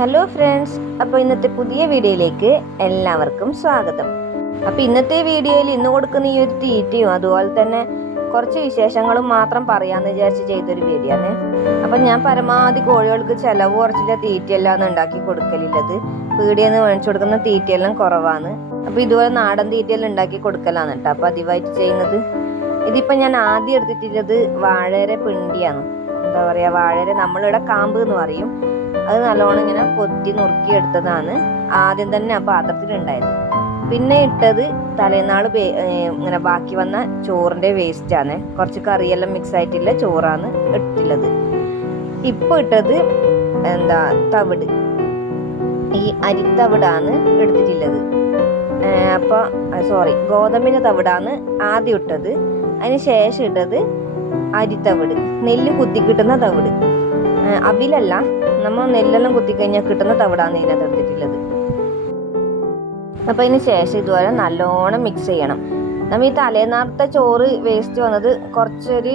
Hello friends അപ്പോൾ ഇന്നത്തെ പുതിയ വീഡിയോയിലേക്ക് എല്ലാവർക്കും സ്വാഗതം. അപ്പോൾ ഇന്നത്തെ വീഡിയോയിൽ ഇന്ന് കൊടുക്കുന്ന ഈ ഒരു തീറ്റയും അതുപോലെ തന്നെ കുറച്ച് വിശേഷങ്ങളും മാത്രം പറയാമെന്ന് വിചാരിച്ച് ചെയ്തൊരു വീഡിയോ ആണ്. അപ്പം ഞാൻ പരമാവധി കോഴികൾക്ക് ചിലവ് കുറച്ചില്ല തീറ്റയെല്ലാം ഉണ്ടാക്കി കൊടുക്കലില്ലത്. പീടിയെന്ന് മേടിച്ചു കൊടുക്കുന്ന തീറ്റയെല്ലാം കുറവാണ്. അപ്പോൾ ഇതുപോലെ നാടൻ തീറ്റയെല്ലാം ഉണ്ടാക്കി കൊടുക്കലാണ് കേട്ടോ. അപ്പോൾ പതിവായിട്ട് ചെയ്യുന്നത്. ഇതിപ്പോൾ ഞാൻ ആദ്യം എടുത്തിട്ടുള്ളത് വാഴേരെ പിണ്ടിയാണ്. എന്താ പറയുക വാഴര നമ്മളിവിടെ കാമ്പ് എന്ന് പറയും. അത് നല്ലോണം ഇങ്ങനെ കൊത്തി നുറുക്കി എടുത്തതാണ്. ആദ്യം തന്നെ ആ പാത്രത്തിലുണ്ടായത്. പിന്നെ ഇട്ടത് തലേനാൾ ഇങ്ങനെ ബാക്കി വന്ന വേസ്റ്റ് ആണ്. കുറച്ച് കറിയെല്ലാം മിക്സ് ആയിട്ടുള്ള ചോറാണ് ഇട്ടിട്ടുള്ളത് ഇപ്പൊ ഇട്ടത് എന്താ തവിട്. ഈ അരിത്തവിടാണ് എടുത്തിട്ടുള്ളത്. അപ്പോൾ അപ്പൊ സോറി ഗോതമ്പിന്റെ തവിടാണ് ആദ്യം ഇട്ടത്. അതിന് ശേഷം ഇട്ടത് അരിത്തവിട് നെല്ല് കുത്തി കിട്ടുന്ന തവിട്. അവിലല്ല നമ്മൾ നെല്ലെല്ലാം കുത്തിക്കഴിഞ്ഞാൽ കിട്ടുന്ന തവിടാണ് ഇതിനകത്ത് എടുത്തിട്ടുള്ളത്. അപ്പോൾ അതിന് ശേഷം ഇതുപോലെ നല്ലോണം മിക്സ് ചെയ്യണം. നമ്മൾ ഈ തലേന്നാർത്തെ ചോറ് വേസ്റ്റ് വന്നത് കുറച്ചൊരു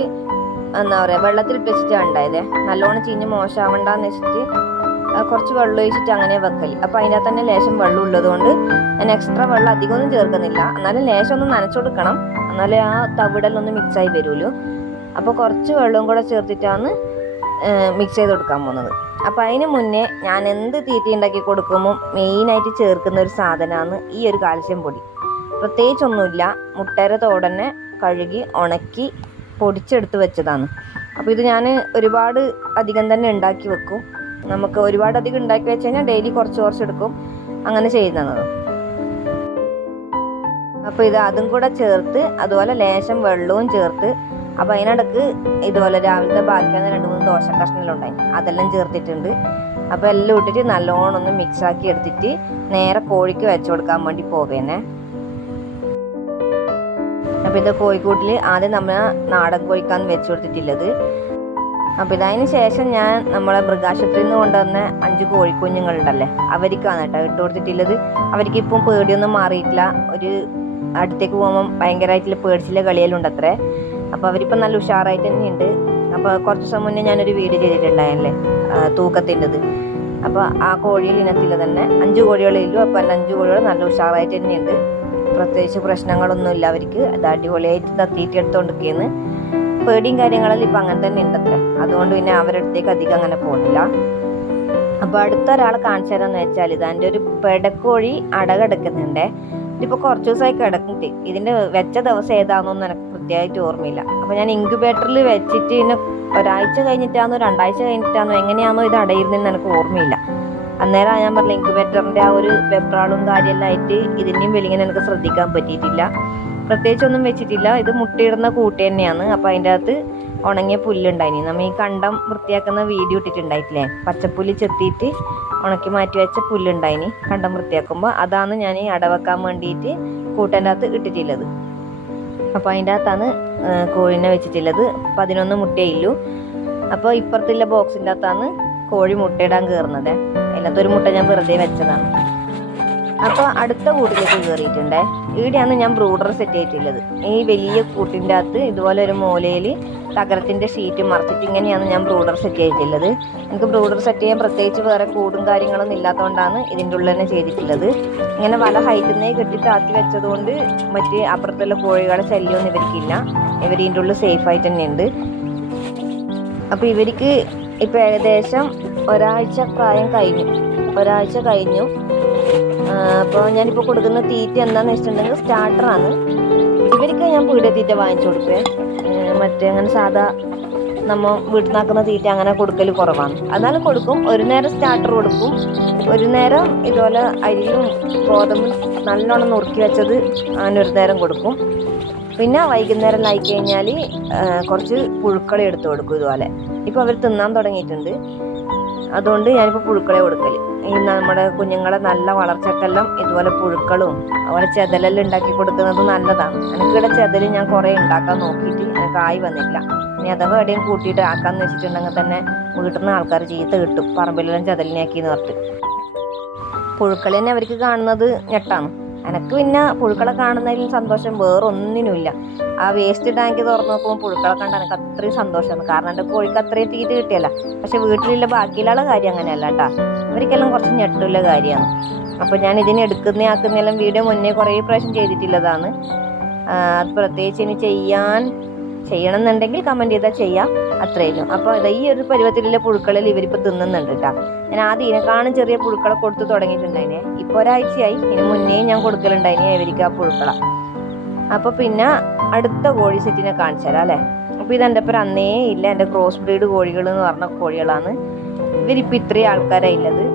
എന്താ പറയാ വെള്ളത്തിൽ വെച്ചിട്ടാണ് ഉണ്ടായത്. നല്ലോണം ചീഞ്ഞ് മോശമാവണ്ടെന്ന് വെച്ചിട്ട് കുറച്ച് വെള്ളം ഒഴിച്ചിട്ട് അങ്ങനെ വെക്കൽ അപ്പോൾ അതിനകത്ത് തന്നെ ലേശം വെള്ളം ഉള്ളതുകൊണ്ട് ഞാൻ എക്സ്ട്രാ വെള്ളം അധികമൊന്നും ചേർക്കുന്നില്ല. എന്നാലും ലേശം ഒന്ന് നനച്ചു കൊടുക്കണം. എന്നാലേ ആ തവിടെല്ലാം ഒന്ന് മിക്സ് ആയി വരുമല്ലോ അപ്പോൾ കുറച്ച് വെള്ളവും കൂടെ ചേർത്തിട്ടാണ് മിക്സ് ചെയ്ത് കൊടുക്കാൻ പോകുന്നത്. അപ്പോൾ അതിന് മുന്നേ ഞാൻ എന്ത് തീറ്റ ഉണ്ടാക്കി കൊടുക്കുമ്പോൾ മെയിനായിട്ട് ചേർക്കുന്ന ഒരു സാധനമാണ് ഈ ഒരു കാൽസ്യം പൊടി. പ്രത്യേകിച്ചൊന്നുമില്ല മുട്ടയുടെ തോടനെ കഴുകി ഉണക്കി പൊടിച്ചെടുത്ത് വെച്ചതാണ്. അപ്പോൾ ഇത് ഞാൻ ഒരുപാട് അധികം തന്നെ ഉണ്ടാക്കി വെക്കും. നമുക്ക് ഒരുപാട് അധികം ഉണ്ടാക്കി വെച്ച് കഴിഞ്ഞാൽ ഡെയിലി കുറച്ച് കുറച്ച് എടുക്കും. അങ്ങനെ ചെയ്യുന്നതാണ്. അപ്പോൾ ഇത് അതും കൂടെ ചേർത്ത് അതുപോലെ ലേശം വെള്ളവും ചേർത്ത് അപ്പോൾ അതിനിടക്ക് ഇതുപോലെ രാവിലത്തെ ബാക്കിയാണ് രണ്ട് മൂന്ന് ദോശ കഷ്ണങ്ങളുണ്ടായി അതെല്ലാം ചേർത്തിട്ടുണ്ട്. അപ്പോൾ എല്ലാം ഇട്ടിട്ട് നല്ലോണം ഒന്ന് മിക്സ് ആക്കി എടുത്തിട്ട് നേരെ കോഴിക്ക് വെച്ചു കൊടുക്കാൻ വേണ്ടി പോവേനെ അപ്പോൾ ഇത് കോഴിക്കൂട്ടിൽ ആദ്യം നമ്മൾ നാടൻ കോഴിക്കാന്ന് വെച്ചു കൊടുത്തിട്ടുള്ളത്. അപ്പോൾ ഇതതിന് ശേഷം ഞാൻ നമ്മളെ മൃഗാശുപത്രിയിൽ നിന്ന് കൊണ്ടുവന്ന അഞ്ച് കോഴിക്കുഞ്ഞുങ്ങളുണ്ടല്ലേ അവർക്കാണ് കേട്ടോ ഇട്ട് കൊടുത്തിട്ടുള്ളത്. അവർക്ക് ഇപ്പം പേടിയൊന്നും മാറിയിട്ടില്ല. ഒരു അടുത്തേക്ക് പോകുമ്പോൾ ഭയങ്കരമായിട്ടുള്ള പേടിച്ചില്ല കളിയെല്ലാം അത്രേ അപ്പോൾ അവരിപ്പോൾ നല്ല ഉഷാറായിട്ട് തന്നെയുണ്ട്. അപ്പോൾ കുറച്ച് ദിവസം മുന്നേ ഞാനൊരു വീഡിയോ ചെയ്തിട്ടുണ്ടായല്ലേ? തൂക്കത്തിന്റെത്. അപ്പോൾ ആ കോഴിയിൽ ഇനത്തിൽ തന്നെ അഞ്ച് കോഴികളിലും അപ്പോൾ അഞ്ച് കോഴികൾ നല്ല ഉഷാറായിട്ട് തന്നെയുണ്ട്. പ്രത്യേകിച്ച് പ്രശ്നങ്ങളൊന്നുമില്ല അവർക്ക്. അത് അടിപൊളിയായിട്ട് തത്തിയിട്ട് എടുത്തുകൊണ്ടിരിക്കുകയെന്ന് പേടിയും കാര്യങ്ങളെല്ലാം ഇപ്പം അങ്ങനെ തന്നെ ഉണ്ടത്രേ. അതുകൊണ്ട് പിന്നെ അവരുടെ അടുത്തേക്ക് അധികം അങ്ങനെ പോകുന്നില്ല അപ്പോൾ അടുത്ത ഒരാളെ കാണിച്ചു തരാമെന്ന് വെച്ചാൽ ഇത് എന്റെ ഒരു പെടക്കോഴി അടകെടുക്കുന്നുണ്ടേ ഇതിപ്പോൾ കുറച്ച് ദിവസമായി കിടക്കുന്നുണ്ട് ഇതിന്റെ വെച്ച ദിവസം ഏതാണെന്നൊന്നും എനിക്ക് കൃത്യമായിട്ട് ഓർമ്മയില്ല. അപ്പോൾ ഞാൻ ഇൻക്യുബേറ്ററിൽ വെച്ചിട്ട് ഇന്ന് ഒരാഴ്ച കഴിഞ്ഞിട്ടാണോ രണ്ടാഴ്ച കഴിഞ്ഞിട്ടാണോ എങ്ങനെയാണോ ഇത് അടയിരുന്നെന്ന് എനിക്ക് ഓർമ്മയില്ല. അന്നേരം ഞാൻ പറഞ്ഞ ഇൻക്യുബേറ്ററിന്റെ ആ ഒരു വെപ്രാളും കാര്യമെല്ലാം ആയിട്ട് ഇതിന്റെയും വെളിങ്ങനെ എനിക്ക് ശ്രദ്ധിക്കാൻ പറ്റിയിട്ടില്ല. പ്രത്യേകിച്ചൊന്നും വെച്ചിട്ടില്ല. ഇത് മുട്ടയിടുന്ന കൂട്ട് തന്നെയാണ്. അപ്പോൾ അതിന്റെ അകത്ത് ഉണങ്ങിയ പുല്ലുണ്ടായിനി. നമ്മൾ ഈ കണ്ടം വൃത്തിയാക്കുന്ന വീഡിയോ ഇട്ടിട്ടുണ്ടായിട്ടില്ലേ? പച്ചപ്പുല്ല് ചെത്തിയിട്ട് ഉണക്കി മാറ്റി വെച്ച പുല്ലുണ്ടായിനി കണ്ടം വൃത്തിയാക്കുമ്പോൾ അതാണ് ഞാൻ അടവെക്കാൻ വേണ്ടിയിട്ട് കൂട്ടന്റെ അകത്ത് ഇട്ടിട്ടുള്ളത്. അപ്പോൾ അതിന്റെ അകത്താണ് കോഴിനെ വെച്ചിട്ടുള്ളത്. പതിനൊന്ന് മുട്ടയുള്ളൂ അപ്പോൾ ഇപ്പുറത്തുള്ള ബോക്സിന്റെ അകത്താണ് കോഴി മുട്ടയിടാൻ കയറുന്നത് അതിനകത്തൊരു മുട്ട ഞാൻ വെറുതെ വെച്ചതാണ്. അപ്പോൾ അടുത്ത കൂട്ടിലേക്ക് കയറിയിട്ടുണ്ടേ ഇവിടെയാണ് ഞാൻ ബ്രൂഡർ സെറ്റ് ചെയ്തിട്ടുള്ളത്. ഈ വലിയ കൂട്ടിന്റെ അകത്ത് ഇതുപോലെ ഒരു മൂലയിൽ തകരത്തിന്റെ ഷീറ്റ് മറച്ചിട്ട് ഇങ്ങനെയാണ് ഞാൻ ബ്രൂഡർ സെറ്റ് ചെയ്തിട്ടുള്ളത്. എനിക്ക് ബ്രൂഡർ സെറ്റ് ചെയ്യാൻ പ്രത്യേകിച്ച് വേറെ കൂടും കാര്യങ്ങളൊന്നും ഇല്ലാത്തതുകൊണ്ടാണ് ഇതിന്റെ ഉള്ളിൽ തന്നെ ചെയ്തിട്ടുള്ളത്. ഇങ്ങനെ വല ഹൈറ്റിൽ നിന്ന് കെട്ടി താത്തി വെച്ചതുകൊണ്ട് മറ്റ് അപ്പുറത്തുള്ള കോഴികളെ ശല്യമൊന്നും ഇവർക്കില്ല. ഇവർ ഇതിന്റെ ഉള്ളിൽ സേഫ് ആയിട്ട് തന്നെ ഉണ്ട് അപ്പോൾ ഇവർക്ക് ഇപ്പോൾ ഏകദേശം ഒരാഴ്ച പ്രായം കഴിഞ്ഞു. ഒരാഴ്ച കഴിഞ്ഞു. അപ്പോൾ ഞാനിപ്പോൾ കൊടുക്കുന്ന തീറ്റ എന്താണെന്ന് വെച്ചിട്ടുണ്ടെങ്കിൽ സ്റ്റാർട്ടറാണ് ഇവർക്ക് ഞാൻ പീടിയ തീറ്റ വാങ്ങിച്ചു കൊടുക്കുക മറ്റേ അങ്ങനെ സാധാ നമ്മൾ വീട്ടിൽ നിന്നാക്കുന്ന തീറ്റ അങ്ങനെ കൊടുക്കൽ കുറവാണ്. എന്നാലും കൊടുക്കും. ഒരു നേരം സ്റ്റാർട്ടർ കൊടുക്കും. ഒരു നേരം ഇതുപോലെ അരിയും ഗോതമ്പും നല്ലോണം നുറുക്കി വെച്ചത് അങ്ങനെ ഒരു നേരം കൊടുക്കും. പിന്നെ വൈകുന്നേരം ആയി കഴിഞ്ഞാൽ കുറച്ച് പുഴുക്കളെ എടുത്ത് കൊടുക്കും ഇതുപോലെ. ഇപ്പോൾ അവർ തിന്നാൻ തുടങ്ങിയിട്ടുണ്ട്. അതുകൊണ്ട് ഞാനിപ്പോൾ പുഴുക്കളെ കൊടുക്കൽ ഈ നമ്മുടെ കുഞ്ഞുങ്ങളെ നല്ല വളർച്ചക്കെല്ലാം ഇതുപോലെ പുഴുക്കളും അതുപോലെ ചെതലെല്ലാം ഉണ്ടാക്കി കൊടുക്കുന്നത് നല്ലതാണ്. എനിക്കിവിടെ ചെതൽ ഞാൻ കുറേ ഉണ്ടാക്കാൻ നോക്കിയിട്ട് എനിക്ക് ആയി വന്നില്ല ഇനി അഥവാ എവിടെയും കൂട്ടിയിട്ട് ആക്കാന്ന് വെച്ചിട്ടുണ്ടെങ്കിൽ തന്നെ വീട്ടിൽ നിന്ന് ആൾക്കാർ ചീത്ത കിട്ടും. പറമ്പിലെല്ലാം ചെതലിനാക്കി നിർത്തി പുഴുക്കളെ തന്നെ അവർക്ക് കാണുന്നത് ഞെട്ടാണ്. എനക്ക് പിന്നെ പുഴുക്കളെ കാണുന്നതിലും സന്തോഷം വേറെ ഒന്നിനുമില്ല ആ വേസ്റ്റ് ടാങ്ക് തുറന്ന് നോക്കുമ്പോൾ പുഴുക്കളെ കണ്ട എനിക്ക് അത്രയും സന്തോഷമാണ് കാരണം എന്റെ കോഴിക്ക് അത്രയും തീറ്റ കിട്ടിയല്ല. പക്ഷെ വീട്ടിലുള്ള ബാക്കിയുള്ള കാര്യം അങ്ങനെയല്ല കേട്ടോ അവർക്കെല്ലാം കുറച്ച് ഞെട്ടുള്ള കാര്യമാണ് അപ്പോൾ ഞാൻ ഇതിനെ എടുക്കുന്ന ആക്കുന്നെല്ലാം വീഡിയോ മുന്നേ കുറേ പ്രാവശ്യം ചെയ്തിട്ടുള്ളതാണ്. അത് പ്രത്യേകിച്ച് ഇനി ചെയ്യാൻ ചെയ്യണം എന്നുണ്ടെങ്കിൽ കമന്റ് ചെയ്താൽ ചെയ്യാം. അത്രയും അപ്പോൾ ഈ ഒരു പരുവത്തിലുള്ള പുഴുക്കളിൽ ഇവരിപ്പോൾ തിന്നുന്നുണ്ട് കേട്ടോ ഞാൻ ആദ്യം ഇതിനെക്കാളും ചെറിയ പുഴുക്കളെ കൊടുത്ത് തുടങ്ങിയിട്ടുണ്ടായിനെ. ഇപ്പോൾ ഒരാഴ്ചയായി. ഇതിന് മുന്നേ ഞാൻ കൊടുക്കലുണ്ടായിനെ ഇവർക്ക് ആ പുഴുക്കള. അപ്പോൾ പിന്നെ അടുത്ത കോഴി സെറ്റിനെ കാണിച്ചു തരാം അല്ലേ? അപ്പോൾ ഇതെന്റെ പേര് അന്നേ ഇല്ല. എന്റെ ക്രോസ് ബ്രീഡ് കോഴികൾ എന്ന് പറഞ്ഞ കോഴികളാണ്. ഇവരിപ്പോൾ ഇത്രയും ആൾക്കാരാണ്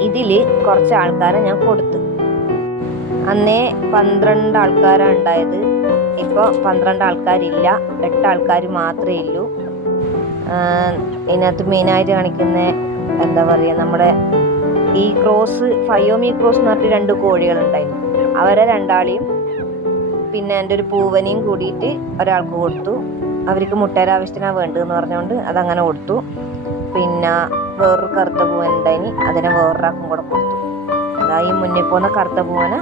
ഇതിൽ കുറച്ച് ആൾക്കാരെ ഞാൻ കൊടുത്തു. അന്നേ പന്ത്രണ്ട് ആൾക്കാരാണ് ഉണ്ടായത്. ഇപ്പോൾ പന്ത്രണ്ട് ആൾക്കാരില്ല എട്ട് ആൾക്കാർ മാത്രമേ ഉള്ളൂ ഇതിനകത്ത് മെയിനായിട്ട് കാണിക്കുന്ന എന്താ പറയുക നമ്മുടെ ഈ ക്രോസ് ഫയോമി ക്രോസ് എന്ന് പറഞ്ഞിട്ട് രണ്ട് കോഴികളുണ്ടായിരുന്നു അവരെ രണ്ടാളെയും പിന്നെ എന്റെ ഒരു പൂവനെയും കൂടിയിട്ട് ഒരാൾക്ക് കൊടുത്തു. അവർക്ക് മുട്ടേരാവശ്യത്തിനാണ് വേണ്ടതെന്ന് പറഞ്ഞുകൊണ്ട് അതങ്ങനെ കൊടുത്തു. പിന്നെ വേറൊരു കറുത്ത പൂവൻ ഉണ്ടായിനി അതിനെ വേറൊരാൾക്കും കൂടെ കൊടുത്തു. അതാ ഈ മുന്നിൽ പോകുന്ന കറുത്ത പൂവനെ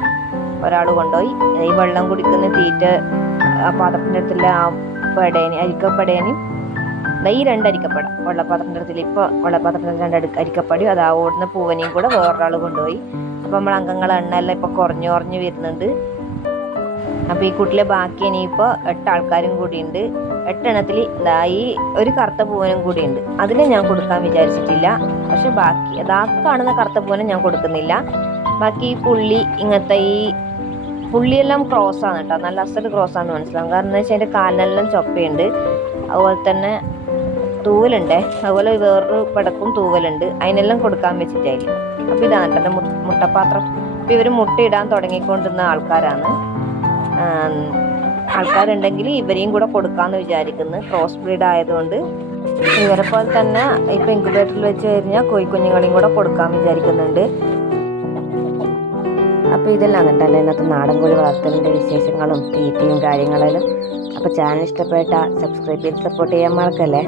ഒരാൾ കൊണ്ടുപോയി. ഈ വെള്ളം കുടിക്കുന്ന തീറ്റ പാത്രത്തിന്റെ അടുത്തുള്ള ആ പെടേനി അരിക്കപ്പെടേനും. ഈ രണ്ട് അരിക്കപ്പട വെള്ളപ്പാത്രത്തിന്റെ അടുത്തിൽ ഇപ്പോൾ വെള്ളപ്പാത്രത്തിന്റെ രണ്ട് അടുക്ക അരിക്കപ്പടി അത് ആ ഓടുന്ന പൂവനെയും കൂടെ വേറൊരാൾ കൊണ്ടുപോയി. അപ്പോൾ നമ്മൾ അംഗങ്ങളെ എണ്ണമെല്ലാം ഇപ്പോൾ കുറഞ്ഞു കുറഞ്ഞു വരുന്നുണ്ട്. അപ്പോൾ ഈ കൂട്ടിലെ ബാക്കി ഇനിയിപ്പോൾ എട്ട് ആൾക്കാരും കൂടിയുണ്ട്. എട്ടെണ്ണത്തിൽ ഇതാ ഈ ഒരു കറുത്ത പൂവനും കൂടിയുണ്ട്. അതിനെ ഞാൻ കൊടുക്കാൻ വിചാരിച്ചിട്ടില്ല. പക്ഷെ ബാക്കി അതാ കാണുന്ന കറുത്ത പൂവനെ ഞാൻ കൊടുക്കുന്നില്ല. ബാക്കി ഈ പുള്ളി ഇങ്ങനത്തെ ഈ പുള്ളിയെല്ലാം ക്രോസ് ആണ് കേട്ടോ. നല്ല അസൽ ക്രോസ് ആണ് മനസ്സിലാവും. കാരണം എന്താ വെച്ചാൽ അതിന്റെ കാലിനെല്ലാം ചൊപ്പയുണ്ട്. അതുപോലെ തന്നെ തൂവലുണ്ട്. അതുപോലെ വേറൊരു പടക്കും തൂവലുണ്ട്. അതിനെല്ലാം കൊടുക്കാൻ വെച്ചിട്ടായിരിക്കും. അപ്പോൾ ഇതാണ് കേട്ടോ മുട്ടപ്പാത്രം. അപ്പോൾ ഇവർ മുട്ടയിടാൻ തുടങ്ങിക്കൊണ്ടിരുന്ന ആൾക്കാരാണ്. ആൾക്കാരുണ്ടെങ്കിൽ ഇവരെയും കൂടെ കൊടുക്കാമെന്ന് വിചാരിക്കുന്നു. ക്രോസ് ബ്രീഡ് ആയതുകൊണ്ട്. ഇവരെ പോലെ തന്നെ ഇപ്പം ഇൻക്യുബേറ്ററിൽ വെച്ച് കഴിഞ്ഞാൽ കോഴിക്കുഞ്ഞുങ്ങളെയും കൂടെ കൊടുക്കാൻ വിചാരിക്കുന്നുണ്ട്. അപ്പോൾ ഇതെല്ലാം തന്നെ. ഇന്നത്തെ നാടൻ കോഴി വളർത്തലിന്റെ വിശേഷങ്ങളും തീറ്റയും കാര്യങ്ങളെല്ലാം. അപ്പോൾ ചാനൽ ഇഷ്ടപ്പെട്ട സബ്സ്ക്രൈബ് ചെയ്ത് സപ്പോർട്ട് ചെയ്യാൻ മറക്കല്ലേ?